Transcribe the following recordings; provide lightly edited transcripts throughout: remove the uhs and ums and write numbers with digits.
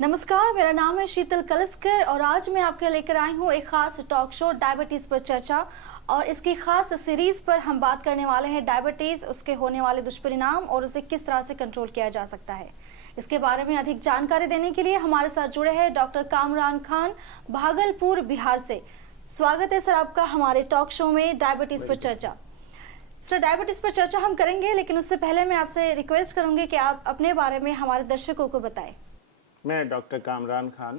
नमस्कार, मेरा नाम है शीतल कलस्कर और आज मैं आपके लेकर आई हूँ एक खास टॉक शो डायबिटीज पर चर्चा। और इसकी खास सीरीज पर हम बात करने वाले हैं डायबिटीज, उसके होने वाले दुष्परिणाम और उसे किस तरह से कंट्रोल किया जा सकता है। इसके बारे में अधिक जानकारी देने के लिए हमारे साथ जुड़े हैं डॉक्टर कामरान खान, भागलपुर, बिहार से। स्वागत है सर आपका हमारे टॉक शो में डायबिटीज पर चर्चा। सर, डायबिटीज पर चर्चा हम करेंगे, लेकिन उससे पहले मैं आपसे रिक्वेस्ट करूंगी कि आप अपने बारे में हमारे दर्शकों को बताएं। मैं डॉक्टर कामरान खान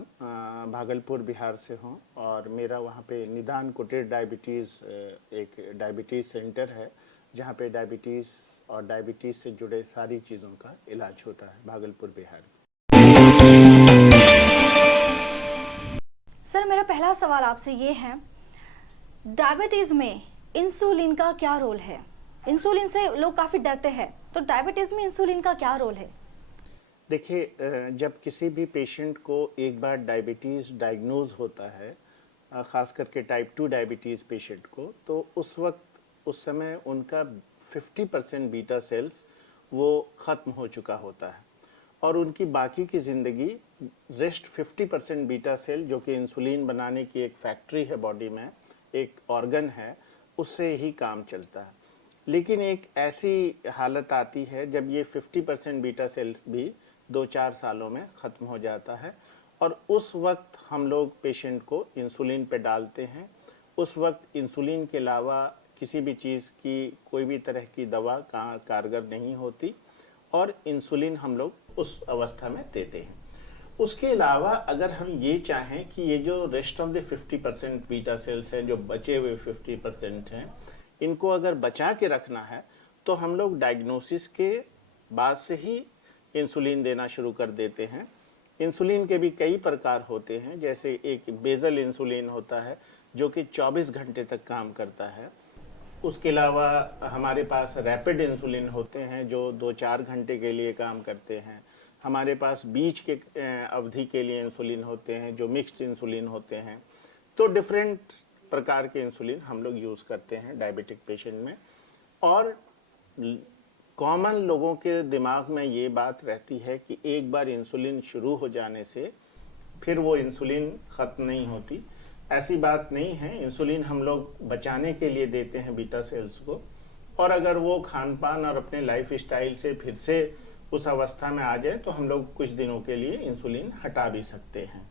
भागलपुर बिहार से हूं और मेरा वहां पे निदान कुटीर डायबिटीज़ एक डायबिटीज़ सेंटर है जहां पे डायबिटीज़ और डायबिटीज़ से जुड़े सारी चीज़ों का इलाज होता है भागलपुर बिहार। सर, मेरा पहला सवाल आपसे ये है, डायबिटीज में इंसुलिन का क्या रोल है? इंसुलिन से लोग काफी डरते हैं, तो डायबिटीज में इंसुलिन का क्या रोल है? देखिए, जब किसी भी पेशेंट को एक बार डायबिटीज़ डायग्नोज होता है, ख़ास करके टाइप 2 डायबिटीज़ पेशेंट को, तो उस समय उनका 50% बीटा सेल्स वो ख़त्म हो चुका होता है और उनकी बाकी की ज़िंदगी रेस्ट 50% बीटा सेल, जो कि इंसुलिन बनाने की एक फैक्ट्री है बॉडी में, एक ऑर्गन है, उससे ही काम चलता है। लेकिन एक ऐसी हालत आती है जब ये 50% बीटा सेल भी 2-4 सालों में ख़त्म हो जाता है और उस वक्त हम लोग पेशेंट को इंसुलिन पे डालते हैं। उस वक्त इंसुलिन के अलावा किसी भी चीज़ की कोई भी तरह की दवा कारगर नहीं होती और इंसुलिन हम लोग उस अवस्था में देते हैं। उसके अलावा अगर हम ये चाहें कि ये जो rest of the 50% beta cells हैं, जो बचे हुए 50% हैं, इनको अगर बचा के रखना है तो हम लोग डायग्नोसिस के बाद से ही इंसुलिन देना शुरू कर देते हैं। इंसुलिन के भी कई प्रकार होते हैं, जैसे एक बेजल इंसुलिन होता है जो कि 24 घंटे तक काम करता है। उसके अलावा हमारे पास रैपिड इंसुलिन होते हैं जो 2-4 घंटे के लिए काम करते हैं। हमारे पास बीच के अवधि के लिए इंसुलिन होते हैं जो मिक्स्ड इंसुलिन होते हैं। तो डिफरेंट प्रकार के इंसुलिन हम लोग यूज़ करते हैं डायबिटिक पेशेंट में। और कॉमन लोगों के दिमाग में ये बात रहती है कि एक बार इंसुलिन शुरू हो जाने से फिर वो इंसुलिन ख़त्म नहीं होती। ऐसी बात नहीं है। इंसुलिन हम लोग बचाने के लिए देते हैं बीटा सेल्स को, और अगर वो खान पान और अपने लाइफ स्टाइल से फिर से उस अवस्था में आ जाए तो हम लोग कुछ दिनों के लिए इंसुलिन हटा भी सकते हैं।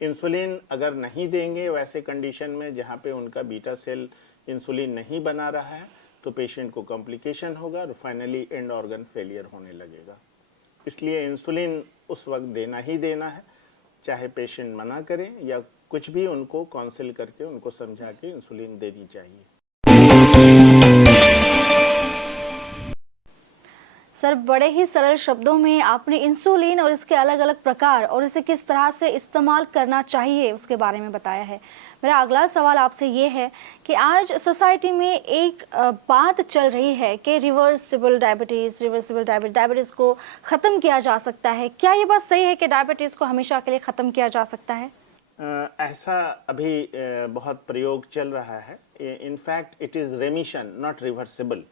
इंसुलिन अगर नहीं देंगे वैसे कंडीशन में जहाँ पे उनका बीटा सेल इंसुलिन नहीं बना रहा है तो पेशेंट को कॉम्प्लिकेशन होगा और फाइनली एंड ऑर्गन फेलियर होने लगेगा। इसलिए इंसुलिन उस वक्त देना ही देना है, चाहे पेशेंट मना करें या कुछ भी, उनको काउंसिल करके उनको समझा के इंसुलिन देनी चाहिए। सर, बड़े ही सरल शब्दों में आपने इंसुलिन और इसके अलग अलग प्रकार और इसे किस तरह से इस्तेमाल करना चाहिए उसके बारे में बताया है। मेरा अगला सवाल आपसे ये है कि आज सोसाइटी में एक बात चल रही है कि रिवर्सिबल डायबिटीज़ को ख़त्म किया जा सकता है। क्या ये बात सही है कि डायबिटीज़ को हमेशा के लिए ख़त्म किया जा सकता है? ऐसा अभी बहुत प्रयोग चल रहा है। In fact it is रेमिशन, not reversible.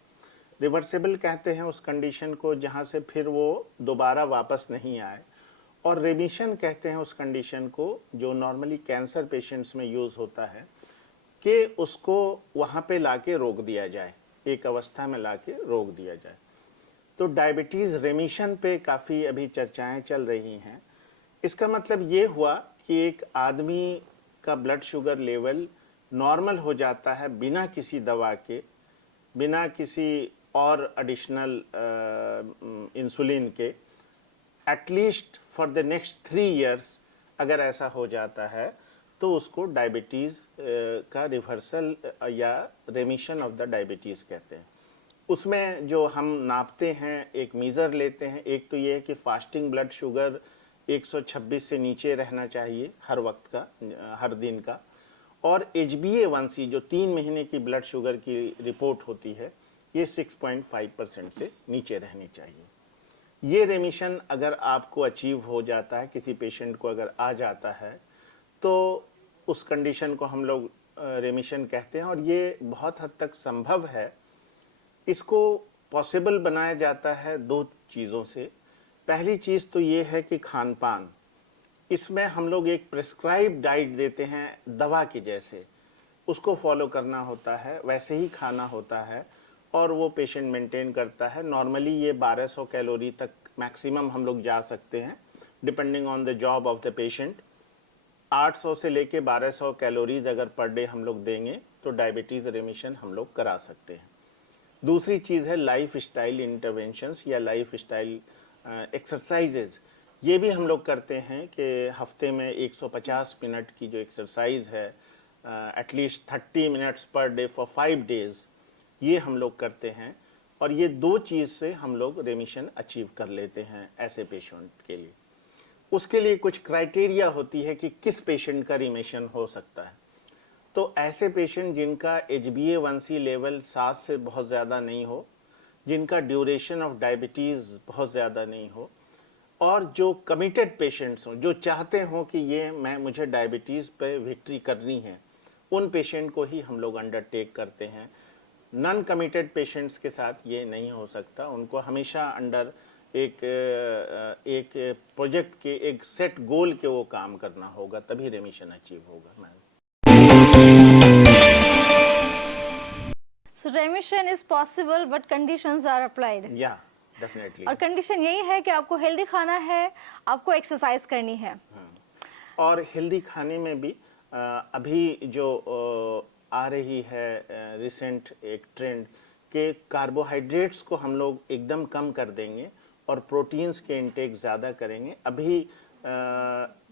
Reversible कहते हैं उस कंडीशन को जहाँ से फिर वो दोबारा वापस नहीं आए, और रेमिशन कहते हैं उस कंडीशन को जो नॉर्मली कैंसर पेशेंट्स में यूज़ होता है कि उसको वहाँ पे लाके रोक दिया जाए, एक अवस्था में लाके रोक दिया जाए। तो डायबिटीज़ रेमिशन पे काफ़ी अभी चर्चाएं चल रही हैं। इसका मतलब ये हुआ कि एक आदमी का ब्लड शुगर लेवल नॉर्मल हो जाता है बिना किसी दवा के, बिना किसी और एडिशनल इंसुलिन के, at least for the next 3 years अगर ऐसा हो जाता है तो उसको डायबिटीज़ का रिवर्सल या रेमिशन ऑफ द डायबिटीज़ कहते हैं। उसमें जो हम नापते हैं, एक मीज़र लेते हैं। एक तो ये है कि फास्टिंग ब्लड शुगर 126 से नीचे रहना चाहिए हर वक्त का, हर दिन का, और HbA1c जो 3 महीने की ब्लड शुगर की रिपोर्ट होती है, ये 6.5% से नीचे रहनी चाहिए। ये रेमिशन अगर आपको अचीव हो जाता है, किसी पेशेंट को अगर आ जाता है, तो उस कंडीशन को हम लोग रेमिशन कहते हैं, और ये बहुत हद तक संभव है। इसको पॉसिबल बनाया जाता है 2 चीज़ों से। पहली चीज़ तो ये है कि खान पान, इसमें हम लोग एक प्रिस्क्राइब डाइट देते हैं दवा के जैसे, उसको फॉलो करना होता है, वैसे ही खाना होता है और वो पेशेंट मेंटेन करता है। नॉर्मली ये 1200 कैलोरी तक मैक्सिमम हम लोग जा सकते हैं depending on the job of the patient. 800 से लेके 1200 कैलोरीज अगर पर डे हम लोग देंगे तो डायबिटीज़ रिमिशन हम लोग करा सकते हैं। दूसरी चीज़ है लाइफ स्टाइल इंटरवेंशंस या लाइफ स्टाइल एक्सरसाइजेज। ये भी हम लोग करते हैं कि हफ्ते में 150 मिनट की जो एक्सरसाइज है at least 30 minutes per day for 5 days, ये हम लोग करते हैं और ये दो चीज़ से हम लोग रेमिशन अचीव कर लेते हैं ऐसे पेशेंट के लिए। उसके लिए कुछ क्राइटेरिया होती है कि किस पेशेंट का रिमिशन हो सकता है। तो ऐसे पेशेंट जिनका HbA1c लेवल 7 से बहुत ज़्यादा नहीं हो, जिनका ड्यूरेशन ऑफ डायबिटीज़ बहुत ज़्यादा नहीं हो और जो कमिटेड पेशेंट्स हों, जो चाहते हों कि ये मुझे डायबिटीज़ पे विक्ट्री करनी है, उन पेशेंट को ही हम लोग अंडरटेक करते हैं। नॉन कमिटेड पेशेंट्स के साथ ये नहीं हो सकता, उनको हमेशा अंडर एक प्रोजेक्ट के एक सेट गोल के वो काम करना होगा, तभी रेमिशन अचीव होगा। Ma'am, So remission is possible but conditions are applied. या डेफिनेटली। और कंडीशन यही है कि आपको हेल्दी खाना है, आपको एक्सरसाइज करनी है। और हेल्दी खाने में भी अभी जो आ रही है रिसेंट एक ट्रेंड के कार्बोहाइड्रेट्स को हम लोग एकदम कम कर देंगे और प्रोटीन्स के इंटेक ज़्यादा करेंगे। अभी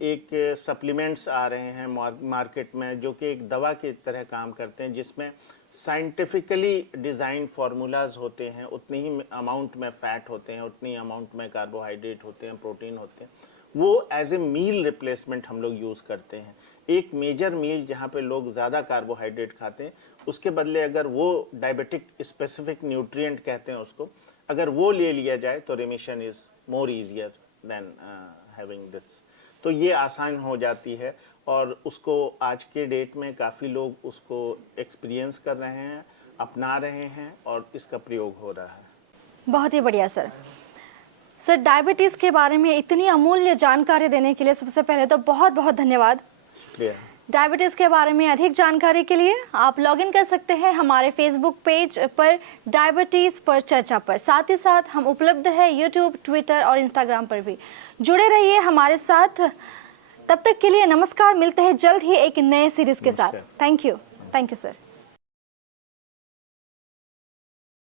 एक सप्लीमेंट्स आ रहे हैं मार्केट में जो कि एक दवा की तरह काम करते हैं, जिसमें साइंटिफिकली डिज़ाइन फार्मूलाज होते हैं, उतनी ही अमाउंट में फ़ैट होते हैं, उतनी अमाउंट में कार्बोहाइड्रेट होते हैं, प्रोटीन होते हैं। वो एज ए मील रिप्लेसमेंट हम लोग यूज़ करते हैं। एक मेजर मील जहाँ पे लोग ज़्यादा कार्बोहाइड्रेट खाते हैं, उसके बदले अगर वो डायबिटिक स्पेसिफिक न्यूट्रिएंट कहते हैं उसको, अगर वो ले लिया जाए तो remission is more easier than having this. तो ये आसान हो जाती है और उसको आज के डेट में काफ़ी लोग उसको एक्सपीरियंस कर रहे हैं, अपना रहे हैं और इसका प्रयोग हो रहा है। बहुत ही बढ़िया सर। सर, डायबिटीज़ के बारे में इतनी अमूल्य जानकारी देने के लिए सबसे पहले तो बहुत बहुत धन्यवाद। शुक्रिया। डायबिटीज़ के बारे में अधिक जानकारी के लिए आप लॉगिन कर सकते हैं हमारे फेसबुक पेज पर डायबिटीज़ पर चर्चा पर। साथ ही साथ हम उपलब्ध है यूट्यूब, ट्विटर और इंस्टाग्राम पर भी। जुड़े रहिए हमारे साथ। तब तक के लिए नमस्कार, मिलते हैं जल्द ही एक नए सीरीज के साथ। Thank you sir.